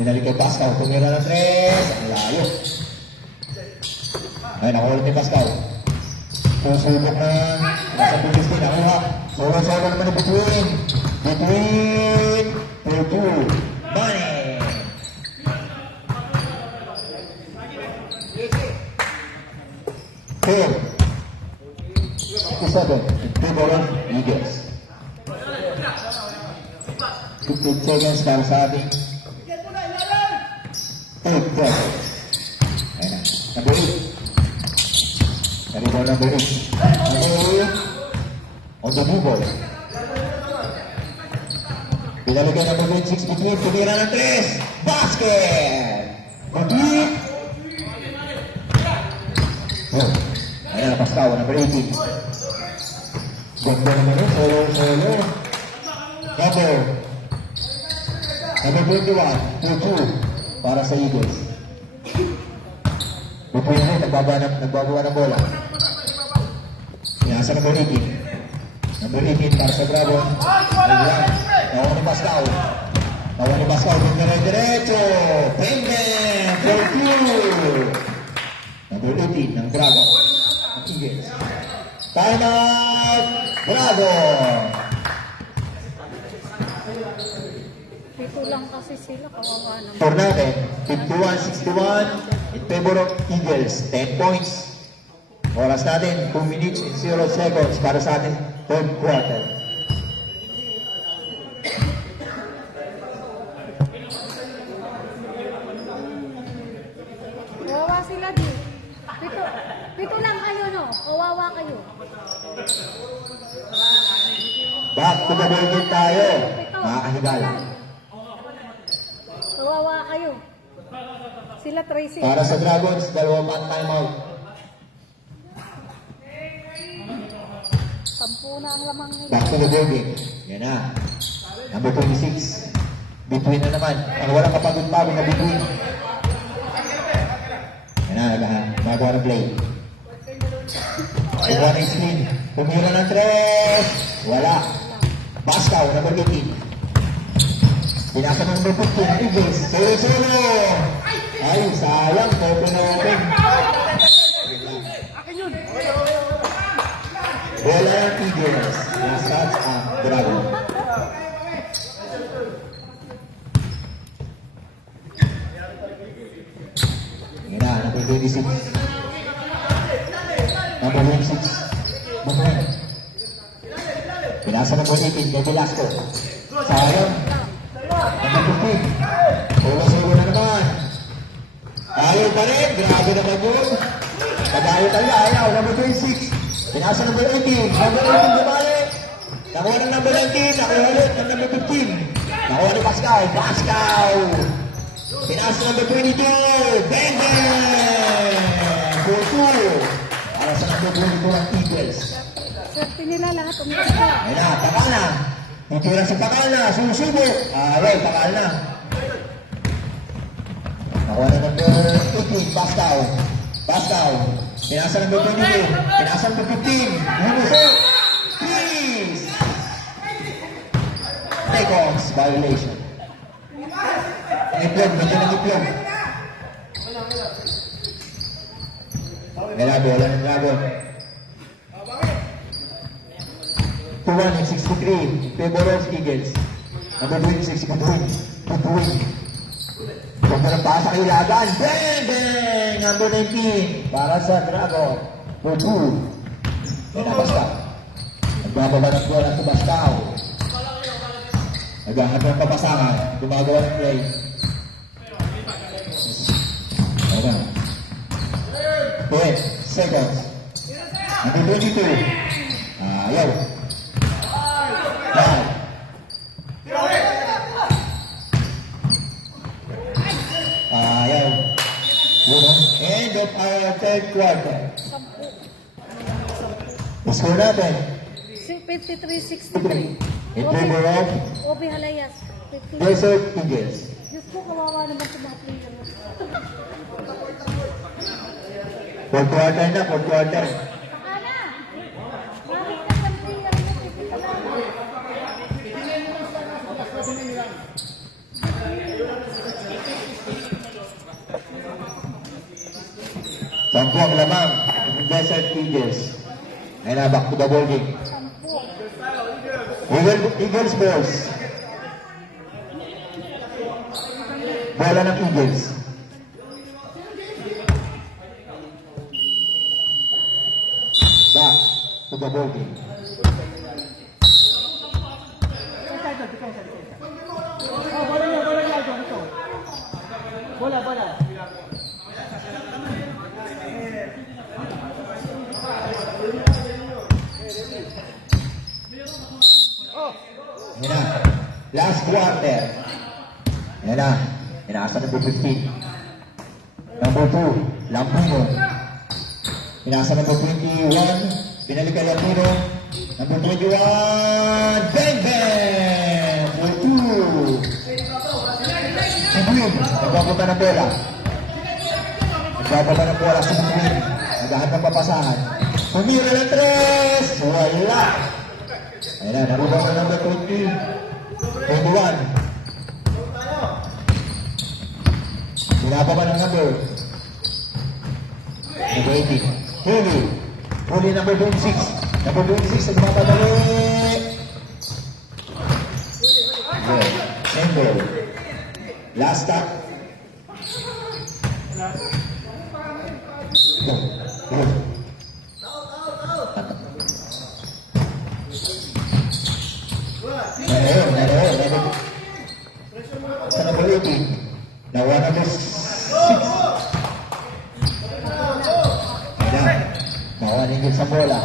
Pinalik kay Pascal. Tumira ng 3. Ang layo. Ay, nakuha ni Pascal. Susubok na nasa pulis din. Nakuha. Solo-solo naman ni Between. Between. 2-2. Money. Fair. 57 in favor of Eagles. 15 seconds para sa ating third quarter. Ayan na. Number 8. Carry number 8. Number 8 on the blue ball. Pinalagay number 26 Between. Tumira ng 3. Basket! Between. Oh. Ayan na, Pascal, number 18. Ganda naman yun, solo. Number 21, 2-2 para sa Eagles. Bupuin na rin, nagbabawa ng bola. Sinasa number 18. Number 18 para sa Dragon. Nakuha ni Pascal. Diretso. Payment, 4-2. Number 18 ng Dragon. Eagles. Time out! Dragon! Dito lang kasi sila, kawawa naman. Score natin, 51-61 in favor of Eagles. 10 points. Oras natin, 2 minutes and 0 seconds para sa ating third quarter. Kawawa sila di. Pito lang kayo, no? Kawawa kayo. Back to the ball game tayo. Makakahigala. Kawawa kayo. Sila Tracy. Para sa Dragons, 2 man timeout. 10 na ang lamang nila. Back to the ball game. Yan na. Number 26. Between na naman. Ang walang kapagod-pagod na Between. Yan na, magawa ng play. Kuha ng screen. Pumira ng 3. Wala. Pascal, number 18. Pinasa ng number 15. Eagles. Solo. Ay, sayang. Open na open. Bola ng Eagles. Last touch ang Dragon. Yan na, number 26. Number 26. Movement. Pinasa ng 18 kay Velasco. Sayang. Number 15. Solo na naman. Ayaw pa rin. Grabe naman yun. Pag-ayaw tayo. Ayaw. Number 26. Pinasa ng number 18. Number 18 bumalik. Nakuha ng number 19. Nakuha ulit ng number 15. Nakuha ni Pascal. Pinasa ng number 22. Bang! 4-2. Para sa number 22 ng Eagles. Swerte nila lahat umikita. Ayun na, takal na. Titira sa takal na, sumusubok. Well, takal na. Nakuha na number 18, Bastaw. Bastaw. Pinasa number 22. Pinasa number 15. Humusok. Please. Take-offs, violation. Itlog, medyo ng itlog. Wala, bola ng Dragon. 2-1 and 63. Favor of Eagles. Number 26, Butuin. Butuin. Huwag na ng pasa kay Lagan. Bang! Bang! Number 19. Para sa Dragon. For 2. Yan na, basta. Nagbababa ng bola sa Bastaw. Naghahanap ng papasangan. Gumagawa ng play. Ayan na. 10 seconds. Number 22. Ayaw. 5. Ayaw. End of our third quarter. Score natin. 53-63. In favor of Obi Halayas. 50. Desert Eagles. Diyos ko, kawawa naman sa mga player. Fourth quarter na, fourth quarter. Ana! Bakit ka sa player mo? Hindi ka lang. Sampu ang lamang ng Desert Eagles. Ayun na, back to the ball game. Eagles balls. Bola ng Eagles. Back to the ball game. Bola, bola. Yan na. Last quarter. Yan na. Inaasa number 15. Number 2, Lampino. Inaasa number 21. Pinalikan Lampino. Number 21. Bang bang! For 2. Si Green. Nagbabuta ng bola. Nagbabuta ng bola si Green. Naghahanap ng papasahan. Pumira ng 3. Wala. Ayan na, narubang na number 20. 21. Pinababa ng number 18. Huli. Huli number 26. Number 26 na tumapadali. Good. Same goal. Last stop. Go. Go. Meron. Sa number 18. Nawa number 6. Ayan. Nawa ninyo sa bola.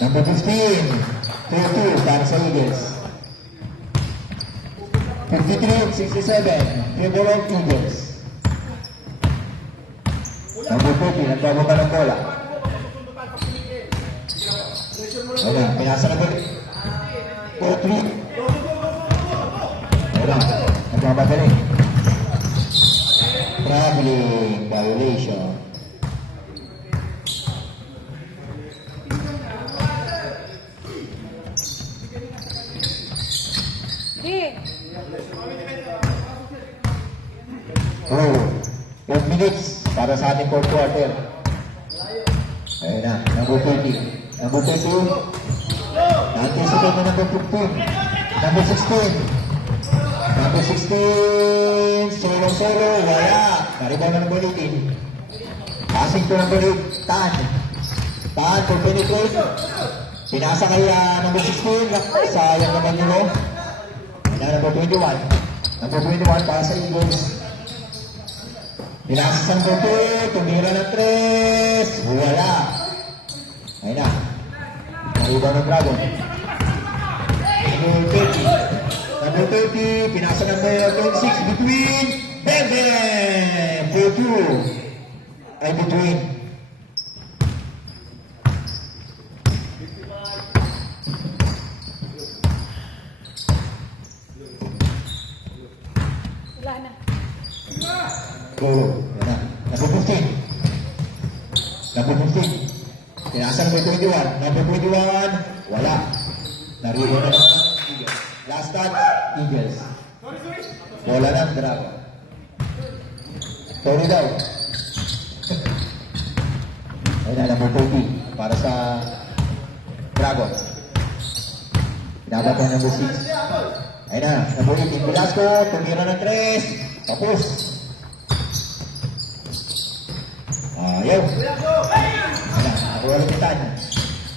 Number 15. 2-2 para sa Eagles. 53-67. Favor of Eagles. Number 40. Nagbababa ng bola. Ayan. Pinasa number 4-3. Ayan. Nagmamagaling. Traveling violation. Di. 12 minutes para sa ating fourth quarter. Ayan na, number 30. Number 32. Na-anticipate na number 15. Number 16. Number 16. Solo. Wala. Naribaw na number 18. Passing to number 8. Tan for penetrate. Pinasa kay number 16. Sayang naman yun. Ayan, number 21. Number 21 para sa Eagles. Pinasa sa number 2. Tumira ng 3. Wala. Ayun na. Naribaw ng Dragon. Number 30. Number 30. Pinasa number 26. Between. Bang! For 2. in between. Wala na. Go. Yan na. Number 15. Number 15. Tinasa number 21. Number 21. Wala. Narigo na naman ang Eagles. Last touch, Eagles. Bola ng Dragon. Sorry daw. Ayun na, number 30. Para sa Dragon. Pinabat na number 6. Ayun na, number 18. Velasco, tumira ng 3. Tapos. Ayaw. Ayun na, nakuha ng tan.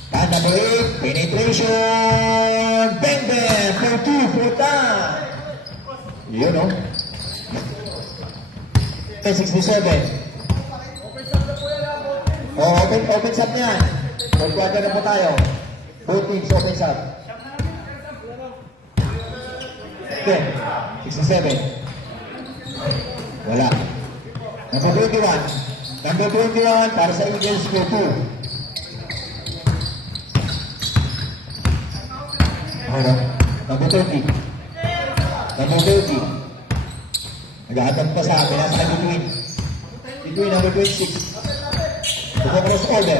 Tan number 8. Penetration. Bang bang. 4-2. 4-10. Yun o. 67. Oh, open shot niyan. Third quarter na po tayo. Both teams open shot. Okay, 67. Wala. Number 21. Number 21 para sa Eagles go 2. Ano? Number 30. Number 30. Nag-aatag pa sa akin. Nasa between. Between number 26. Pagkakalas order.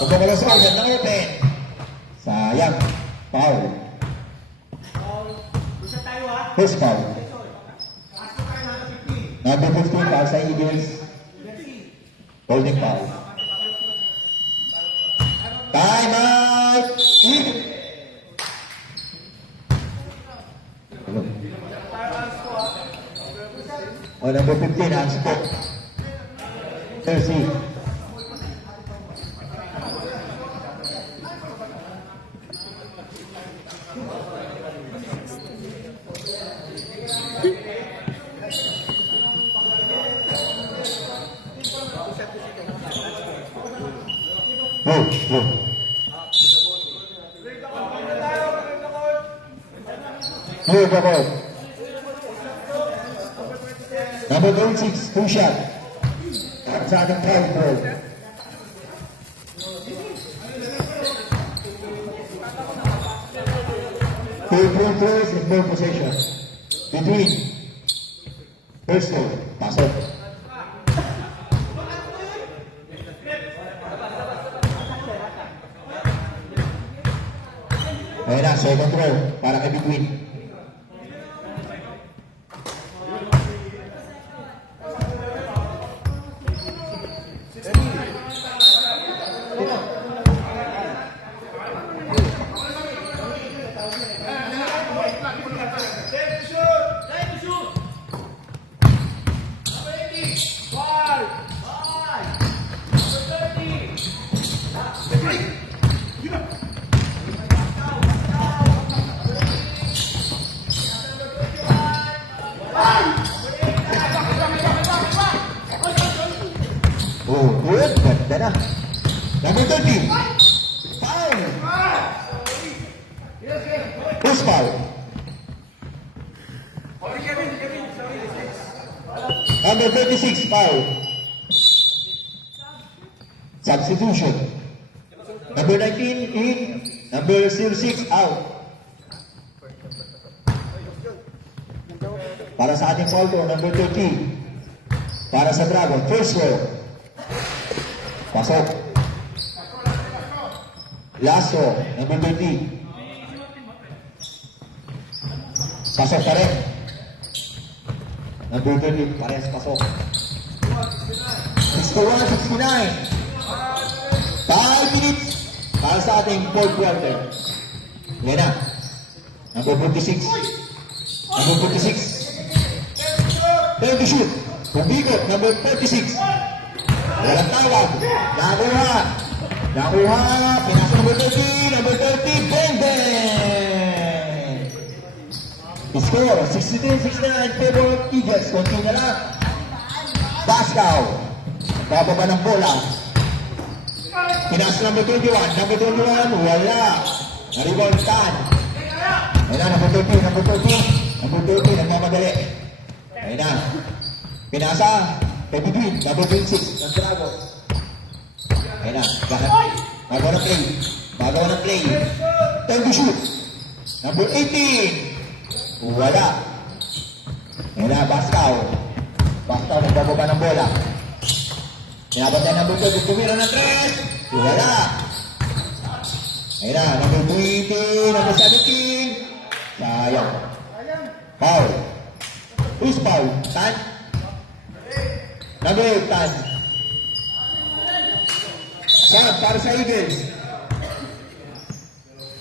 Pagkakalas order ng open. Sayang. Foul. First foul. Number 15 para sa Eagles. Holding foul. Time out! O, number 15, ang spot. Mercy. Move. Move the ball. Number 26, two shot. Sa ating try throw. Two free throws in ball possession. Between. First throw. Pasok. Ayan na, second throw. Para kay Between. Oh, good. Ganda na. Number 30. Foul. Who's foul? Number 36, foul. Substitution. Number 19, in. Number 06, out. Para sa ating foul to, number 30. Para sa Dragon, first row. Pasok. Last row, number 30. Pasok pa rin. Number 30, parehas pasok. 61-69. 5 minutes para sa ating fourth quarter. Yan na. Number 46. Number 46. 30 shoot. Pubigot, number 36. Walang tawag. Nakuha. Nakuha. Pinasa number 30. Number 30. Bang bang. Score. 63-69. Favor of Eagles. Konti na lang. Baskaw. Bababa ng bola. Pinasa number 21. Number 21. Wala. Naribon Tan. Ayun na. Number 30. Number 30. Number 30. Nagmamadali. Ayun na. Pinasa. kay Bidwin, number 26, ng Dragon. Ayan na, bago na play. Bago na play. Time to shoot. Number 18. Wala. Ayan na, Baskaw. Baskaw, nagbababa ng bola. Pinabantay ng number 12, tumira ng 3. Wala. Ayan na, number 20, number 17. Sayang. Foul. Who's foul? Tan? Number 8, Tan. Saan? Para sa Eagles.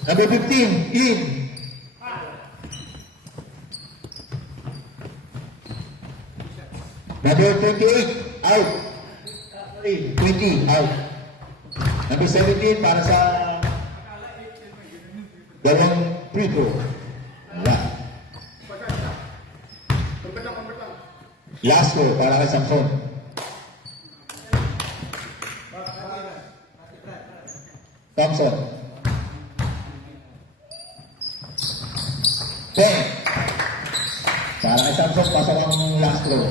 Number 15, in. Number 28, out. 20, out. Number 17, para sa dalawang free throw. Wala. Last score para kay Samson. Samson. 10. Para kay Samson, pasok ang last throw.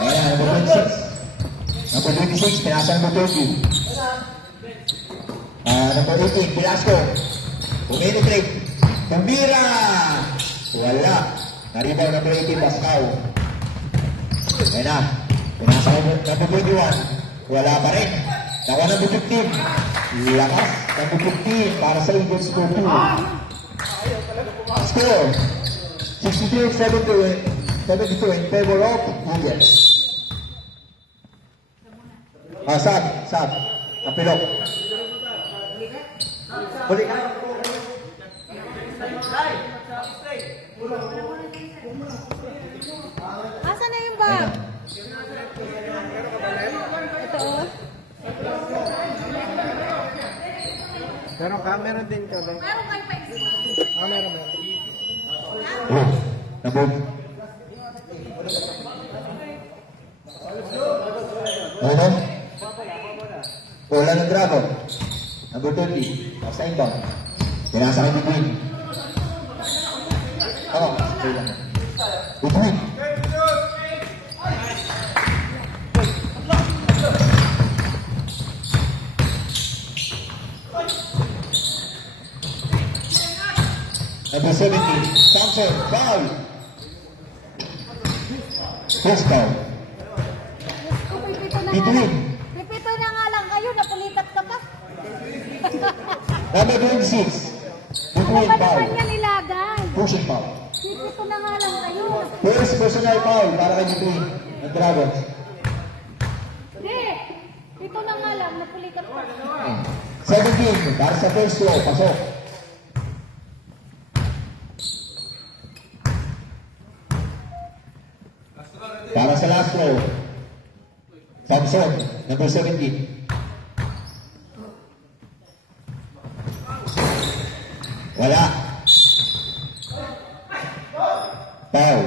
Ayan, number 26. Number 26, pinasa number 30. Number 18, Velasco. Penetrate. Gambira. Wala. Naribaw number 18, Pascal. Ayan na. Pinasa number 21. Wala pa rin. Nakuha number 15. Lakas. Number 15 para sa Eagles score 2. Score. 62-72 in favor of Eagles. Sab. Kapilok. Huli ka. Asa na yung bag? Ito oh. Meron din ka ba? Meron kayo pa Meron. Number. Ano? Wala ng Dragon. Number 20. Nasa inbound. Pinasa kay Between. Stay lang. Between. Number 17. Samson. Foul. First foul. Between. Pipito na nga lang kayo, napulitat ka pa. Number 26. Ano Between ba foul. naman yan ilagay? Pushing foul. Pipito na nga lang kayo. First personal foul para kay Between. Ng Dragons. Hindi. Pito na nga lang, napulitat ka. 17. Para sa first row. Pasok. Para sa last row. Samson. Number 17. Wala. Foul.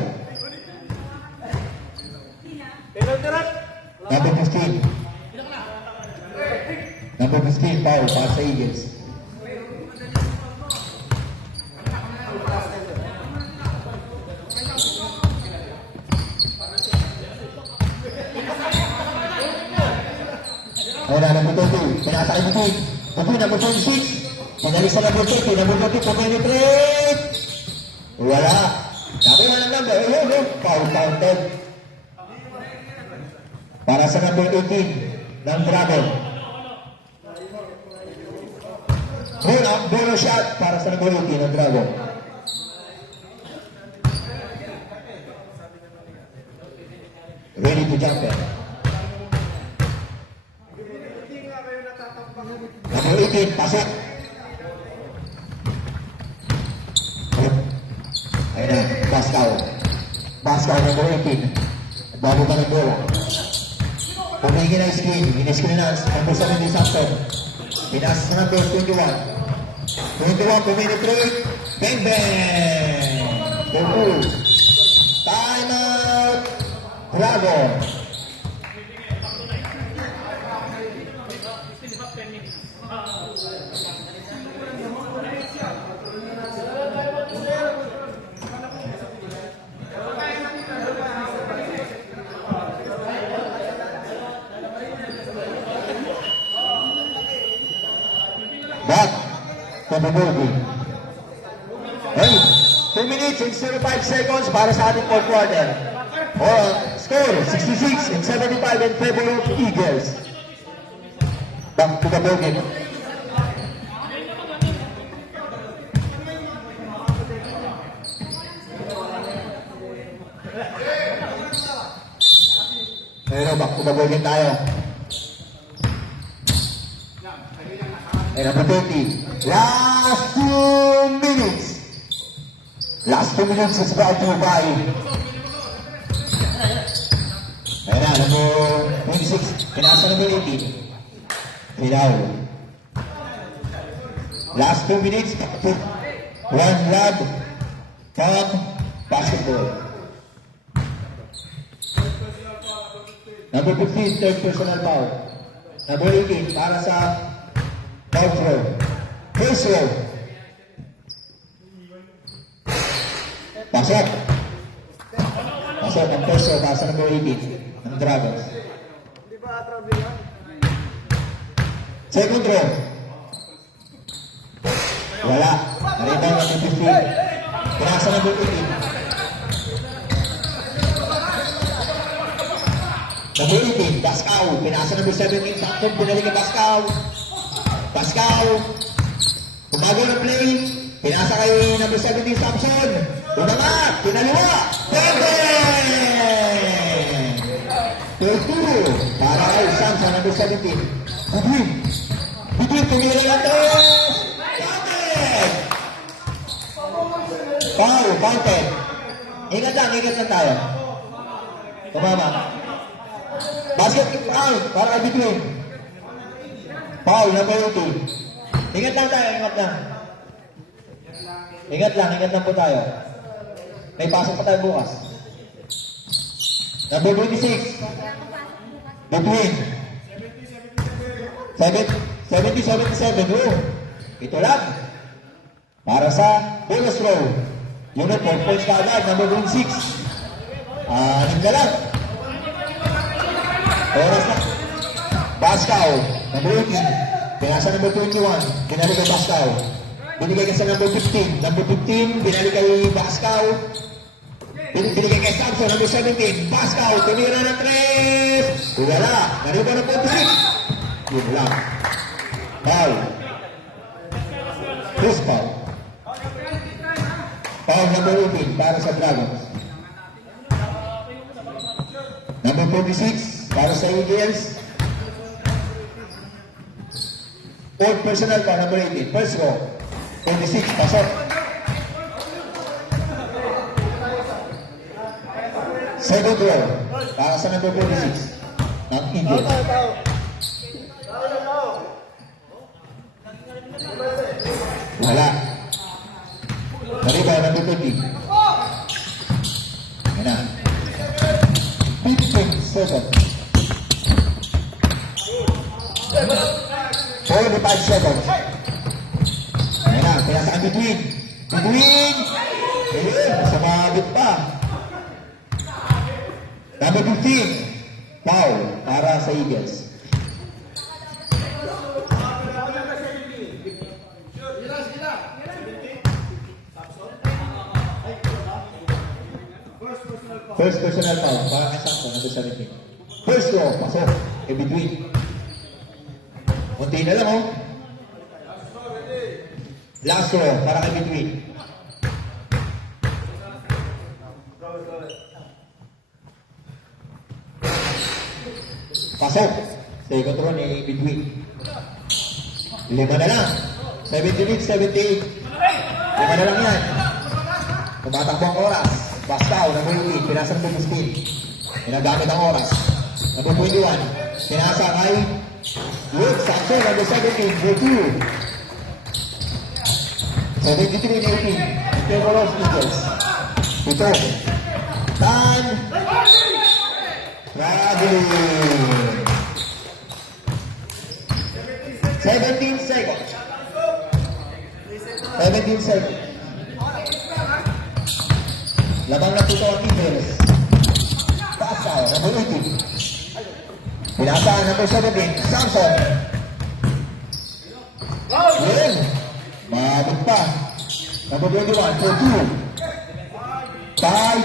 Number 15. Number 15, foul para sa Eagles. Wala, number 22. Pinasa kay Between. Between, number 26. Pinalis sa number 20. Number 20, penetrate. Wala. Sabi nga ng number. Foul counted. Para sa number 18 ng Dragon. Bonus shot para sa number 18 ng Dragon. Ready to jump in. Number 18, pasok. Ayun na, Baskaw. Baskaw, number 18. Bago pa ng bola. Pumigil na screen. In-screen na number 17, Samson. Pinas sa number 21. 21, penetrate. Bang, bang! Go. Time out. Dragon. Back to the bogey. Hey, 2 minutes and 05 seconds para sa ating fourth quarter. Score 66 and 75 in favor of Eagles. Back to the bogey. Pero back to the bogey tayo. And number 30. Last 2 minutes. Last 2 minutes is brought to you by. Ayan na, number 26. Pinasa number 18. Pilaw. Last 2 minutes. One lab. Top. Basketball. Number 15, third personal foul. Number 18, para sa fourth row. First row. Pasok. Pasok ang first row para sa number 18 ng Dragons. Hindi ba travel yan? Second row. Wala. Narita yung number 15. Pinasa number 18. Number 18, Pascal. Pinasa number 17. Sakto, pinalik ang Pascal. Pascal. Tumago ng play. Pinasa kay number 17, Samson. Umangat. Pinaliwa. Pwede! 32. Para kay Samson, number 17. Between. Between, tumira lang to. Counted! Foul, counted. Ingat lang tayo. Tumama. Basket out, para kay between. Foul, number 18. Ingat lang tayo, ingat lang. Ingat lang po tayo. May pasok pa tayo bukas. Number 26. Between. 70-77. Oh. Ito lang. Para sa bonus row. Unit 4 points ka agad. Number 26. Anim na lang. Oras na. Pascal, number 18. Pinasa number 21. Binalik kay Pascal. Binigay kasi number 15. Number 15, binalik kay Pascal. Binigay kay Samson, number 17. Pascal, tumira ng 3. Wala. Nariba na po 3. Yun lang. Foul. First foul. Foul number 18 para sa Dragons. Number 46 para sa Eagles. Fourth personal pa, number 18. First row. 26, pasok. Second row. Para sa number 46. Ng Eagles. Wala. Nariba, number 20. Yan na. 15 seconds. 45 seconds. Ayan na, pinasa ka between. Between! Ayun, sumabit pa. Number 15. Foul para sa Eagles. First personal foul para kay Samson, number 17. First row, pasok. Between. Kunti na lang, oh. Last row, para kay between. Pasok. Second row ni between. 5 na lang. 78, 78. 5 na lang yan. Tumatakbo ang oras. Pascal, number 18. Pinasa ng 15. Pinagamit ang oras. Number 21. Pinasa kay Luke Samson, number 17, go 2. 73-18. Favor of Eagles. Ito. Tan. Traveling. 17 seconds. 17 seconds. Labang na dito ang Eagles. Pascal, number 18. Pinasa, number 17, Samson. Well, mabot pa. Number 21, for 2. Five.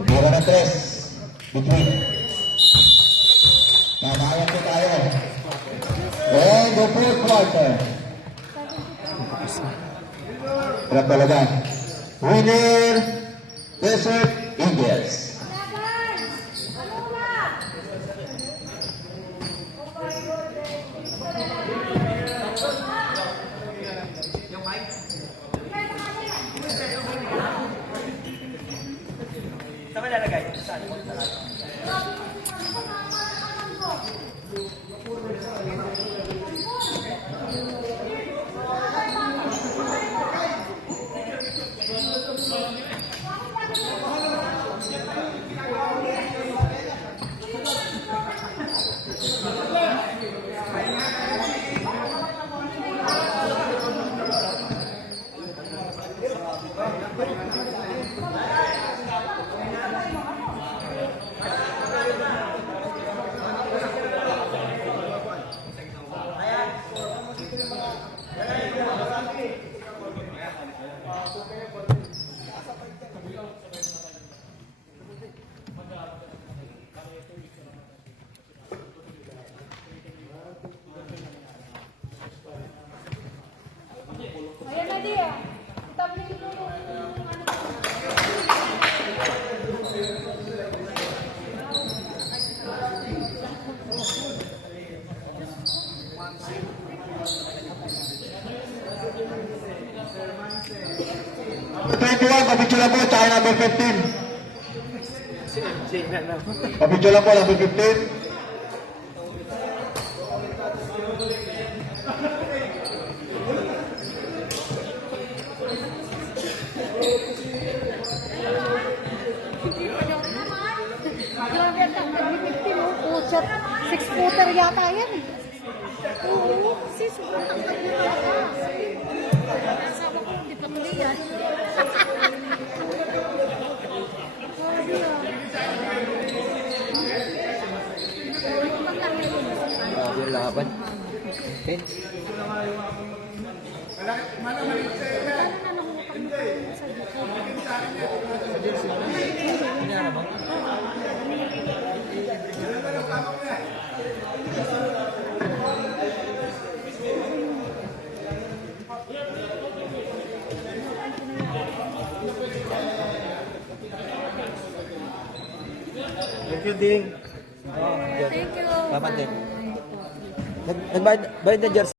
Tumira ng 3. Between. Namayan po tayo. And the fourth quarter. Wala talaga. Winner, Desert Eagles. Saan lalagay? Saan? Ayan na di ah. Tabling mo yung ano. Number 21, papicture lang po, tsaka number 15. Si MJ na lang. Papicture lang po, number 15. Grabe ang tanggal ni 50 mo. Puchat. 6-footer yata yan eh. Oo. Sis, sobrang tanggal mo talaga. Sabi ko, hindi pa tuloy yan. Grabe ah. Grabe yung laban. Okay. Paano na nangungutang mo sa Thank you, Ding. Thank you. Dapat din. Nagbayad na jersey.